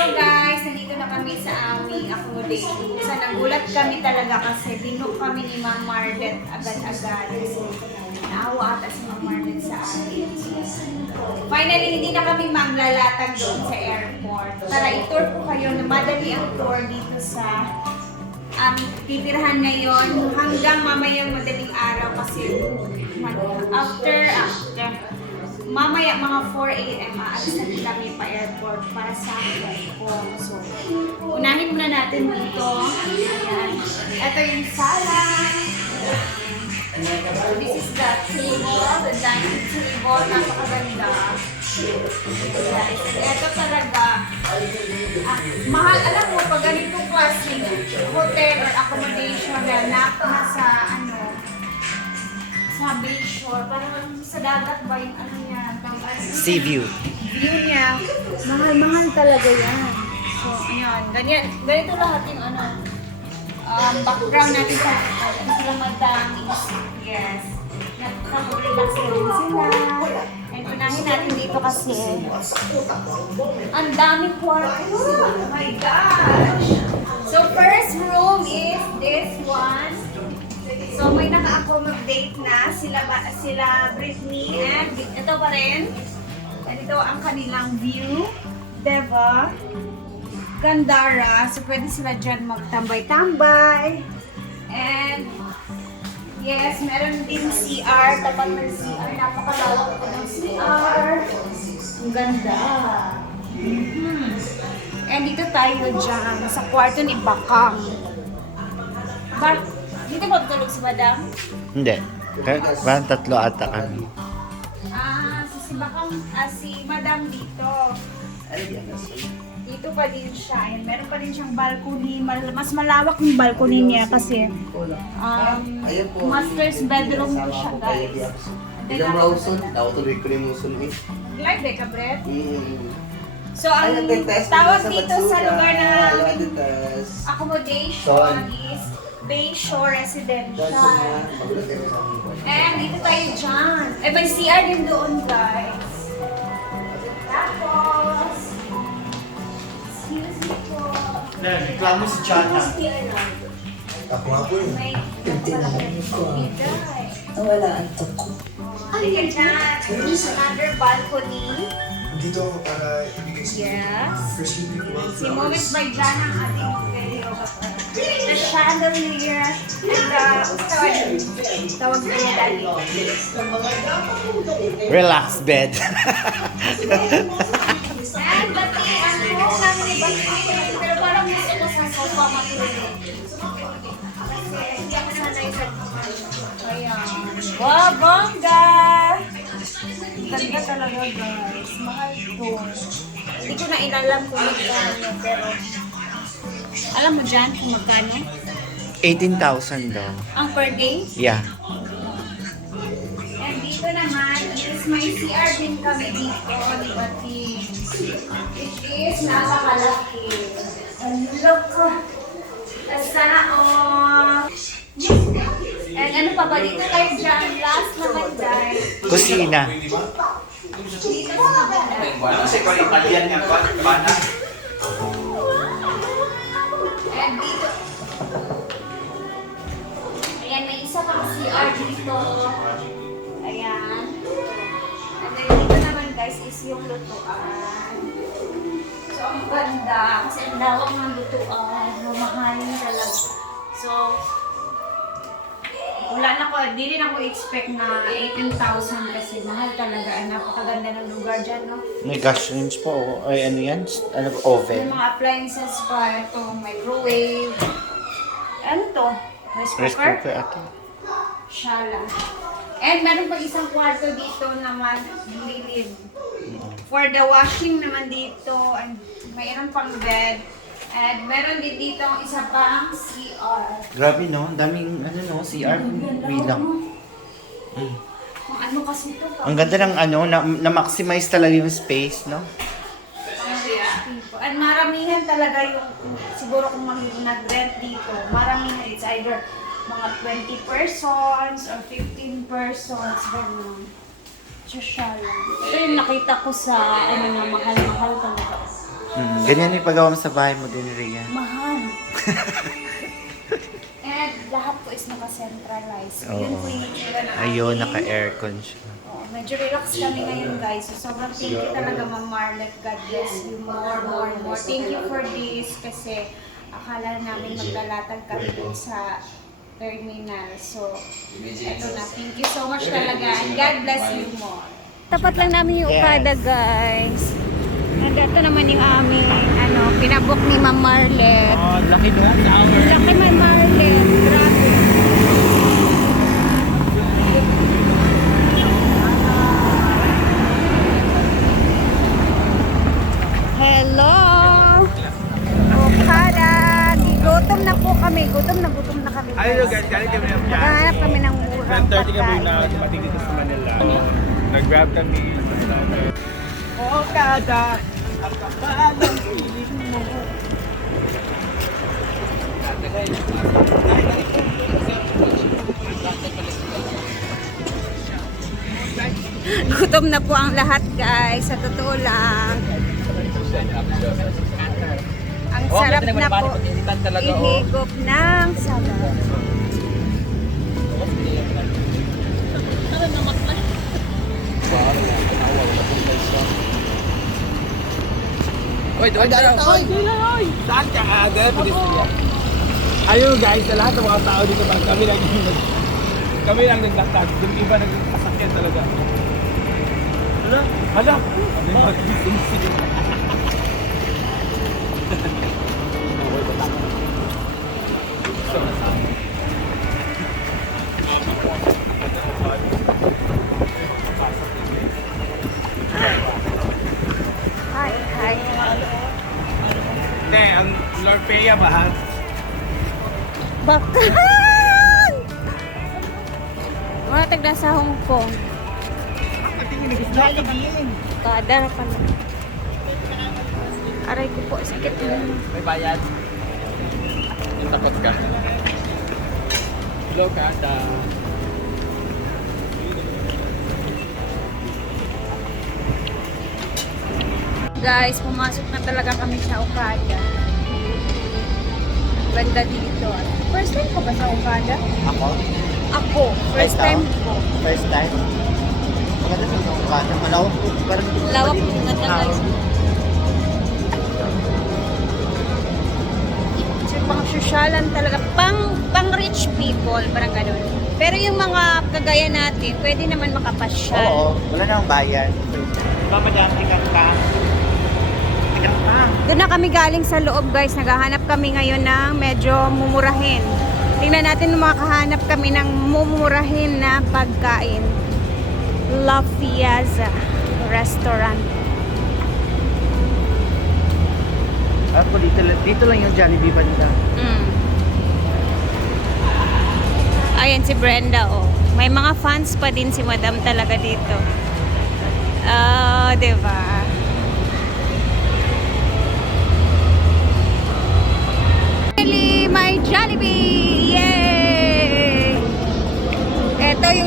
Hello guys! Nandito na kami sa aming accommodation. Sa nagulat kami talaga kasi binook kami ni Ma'am Marlet agad-agad. Naawa ata si Ma'am Marlet sa amin. Finally, hindi na kami maglalatag doon sa airport. Tara, i-tour po kayo na madali ang tour dito sa um, titirahan ngayon hanggang mamayang madaling araw kasi after, after, mamaya mga 4 a.m. aalis na kami pa airport para sa Hong. So, unahin muna natin dito. Ayan. Ito yung sala. This is the table, the dining table. Napakaganda. Guys, ito talaga. Ah, mahal, alam mo, pag ganitong klaseng hotel or accommodation na nasa ano, sa bayshore, parang sa dagat ba yung ano? Sea view. view niya, mahal-mahal talaga yan. So, ayan, ganyan, ganito lahat yung ano, um, background natin sa ano sila madami. Yes. Nakapag-relax na rin sila. And unahin natin dito kasi ang daming kwarto. Oh my gosh! So first room is this one. So may naka-accommodate na sila sila Britney and ito pa rin. And ito ang kanilang view. Deva. Gandara. So pwede sila dyan magtambay-tambay. And yes, meron din CR. Tapat ng CR. Napakalawak po ng CR. Ang ganda. Mhm. And dito tayo dyan sa kwarto ni Bakang. Ba dito ba tulog si Madam? Hindi. Kaya parang tatlo ata kami. Ah, si, si Bakang, ah, si Madam dito. Dito pa din siya. Ayan, meron pa din siyang balcony. Mal- mas malawak yung balcony niya kasi um, master's bedroom po siya, guys. Ilang Rawson? Daw tuloy ko yung muson eh. Like de kabret. Mm. So, ang tawag dito sa lugar na accommodation is Bayshore Residential. And dito tayo dyan. Eh, may CR din doon, guys. Tapos, excuse me po. Reklamo si Chana. Ako po yun. May guys. Nawala ang toko. Ay, ganyan. Another balcony. Dito ako para ibigay sa Yes. week ko ang Si Moment by Jan ang ating video. The chandelier. And the, tawag, tawag ko niya dali. Relax bed. And bati, ang phone lang ni Bati. Pero parang gusto ko sa sofa matulog. Kasi hindi ako sanay sa... Ayan. Wow, bongga! Ganda talaga guys. To. Hindi ko na inalam kung magkano, pero... Alam mo dyan kung magkano? 18,000 daw. Ang per day? Yeah. And dito naman is may CR din kami dito, di ba, Tim? It is napakalaki. And look, sana all. And ano pa ba dito tayo dyan? Last naman guys. Kusina. Dito sa Italian nga pa, bana. And dito. Ayan, may isa pang CR dito. Ayan. And naman guys is yung lutuan. So, ang ganda. Kasi ang lawak ng lutuan. Mamahalin talaga. So, wala na ko, di rin ako expect na 18,000 kasi mahal talaga. Ang napakaganda ng lugar dyan, no? May gas range po. Ay, ano yan? Ano ba? May Oven. mga appliances pa. Ito, microwave. Ano to? Rice Rice cooker? cooker ata. Siya lang. And meron pa isang kwarto dito naman, lilid. For the washing naman dito, and mayroon pang bed. And meron din dito ang isa pang CR. Grabe no, ang daming ano no, CR bilang. Mm. Kung ano kasi ito. Ang ganda ng ano, na, na-maximize talaga yung space, no? At maramihan talaga yung, siguro kung mag- nag-rent dito, maramihan it's either mga 20 persons or 15 persons, gano'n. Siya siya lang. Ito yung nakita ko sa, ano na, mahal-mahal talaga. Ganyan yung paggawa mo sa bahay mo din, Rhea. Mahal. And lahat po is naka-centralize. Oo. Yun po yung itsura ng Ayun, ating- naka-aircon siya. Oo, medyo relax kami ngayon guys. So sobrang thank you talaga Ma'am Marlet. God bless you more, more, more. Thank you for this kasi akala namin maglalatag kami dun sa terminal. So, eto na. Thank you so much talaga. And God bless you more. Tapat lang namin yung Okada guys. And ito naman yung aming ano, pinabook ni Ma'am Marlet. Oh, laki doon sa hour. Laki Ma'am Marlet. Grabe. Hello! Okada! Gutom na po kami. Gutom na gutom na kami. Ayun guys, galing kami ng Piaz. Naghahanap kami ng murang 10.30 kami pagkain. na dumating dito sa Manila. Nag-grab kami. Oh, Gutom na po ang lahat guys. Sa totoo lang. Ang sarap na po ihigop ng sabaw. Oy, doon dyan! Oy, oy! Saan ka agad? Ayun guys, sa lahat ng mga tao dito ba, kami lang yung kami lang naglatag. Yung iba nagkasakyan talaga. Hala? Hala? Ano yung magising Peya ba? Bakan! Mga tagda sa Hong Kong. Kada pala. Aray ko po, sakit mo. May bayad. Yung takot ka. Hello, kada. Guys, pumasok na talaga kami sa Okada. Ganda dito. First time ko ba sa Okada? Ako? Ako. First First time time? ko. First time? Maganda sa mga kanya. Malawak po. Parang Lawak po ganda guys. Pang sosyalan talaga. Pang, pang rich people. Parang ganun. Pero yung mga kagaya natin, pwede naman makapasyal. Oo, wala nang bayan. Mama dyan, tikat ka. Tikat ka. Doon na kami galing sa loob guys. Naghahanap kami ngayon ng medyo mumurahin. Tingnan natin kung makahanap kami ng mumurahin na pagkain. La Piazza Restaurant. Ako dito, lang- dito lang yung Jollibee banda. Mm. Ayan si Brenda, oh. May mga fans pa din si Madam talaga dito. Ah, 'di ba?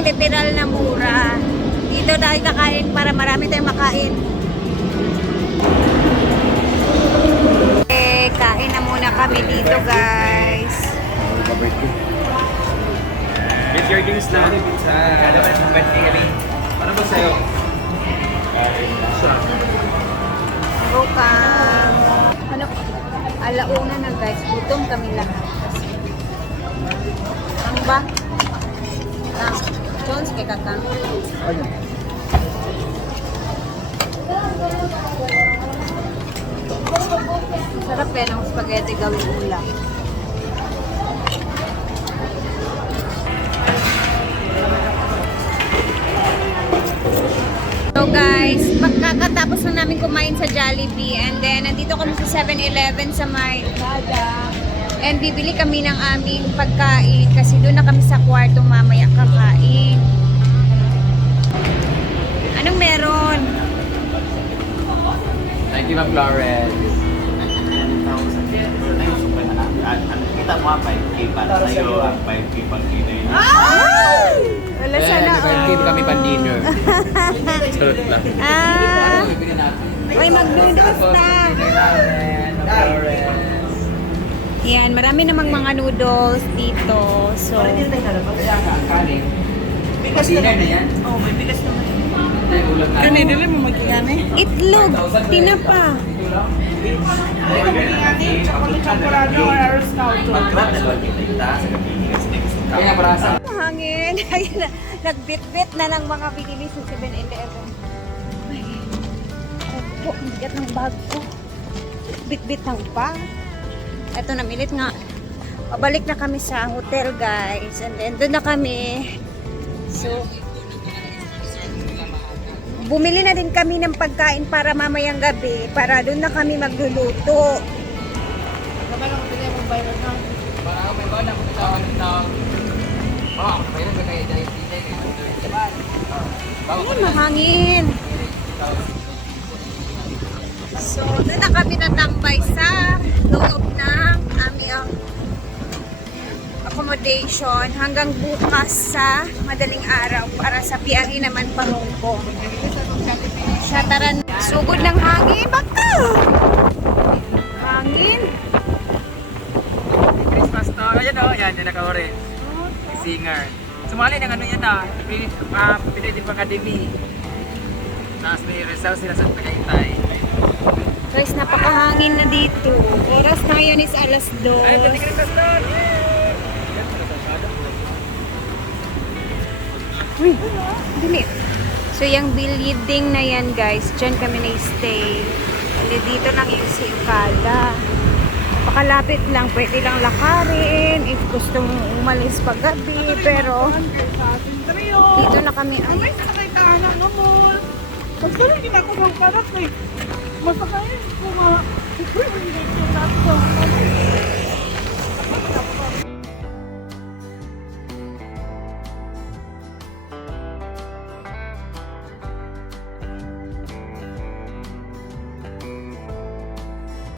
Yung literal na mura. Dito tayo kakain para marami tayong makain. Eh, kain na muna kami dito, guys. Get your drinks na. Sa Ano ba sa'yo? Bukang. Ano? Alauna na, guys. Gutom kami lahat. Ang ba? Tang. Jones kay Katang. Ayun. Sarap yan ang spaghetti gawing ulam. So guys, pagkakatapos na namin kumain sa Jollibee and then nandito kami sa 7-Eleven sa may Gada. And bibili kami ng aming pagkain kasi doon na kami sa kwarto mamaya kakain. Anong meron? Thank you, Ma'am Flores. Kita mo nga pa, para sa'yo ang 5K pang dinner. Wala sana. Nag-team kami pan dinner. Charot lang. Ah, may mag-noodles na. Yan, marami namang mga noodles dito. So, ang. Bigas na yan. Oo, may bigas naman. Kani, dili mo magkikani. itlog, tinapa. Lang sa Hangin. Ayun na, Nagbit-bit na ng mga binili sa 7-Eleven. Opo, ang bigat ng bag ko. Bit-bit ng bag. Eto, namilit nga. Pabalik na kami sa hotel, guys. And then, doon na kami. So, bumili na din kami ng pagkain para mamayang gabi. Para doon na kami magluluto. Na. Ay, mahangin. So, doon na kami natambay sa loob ng aming accommodation hanggang bukas sa madaling araw para sa biyahe naman pa Hong Kong. Siya taran, sugod ng hangin. Baka! Hangin. Christmas to. Ayan o, yan, yan naka-ore. Singer. Sumali ng ano yan ah. Pinitip Academy. Tapos may result sila sa Tagaytay. Guys, napakahangin na dito. Oras na ngayon is alas 2. Ay, ito ni Christmas doon! Uy, dili. So, yung building na yan, guys, dyan kami na-stay. Bali, dito lang yung si Ukada. Pakalapit lang, pwede lang lakarin if gusto mong umalis pag gabi. Pero, dito na kami. Ay, May sakay ka na また早いンが、プールに入れてるなって思。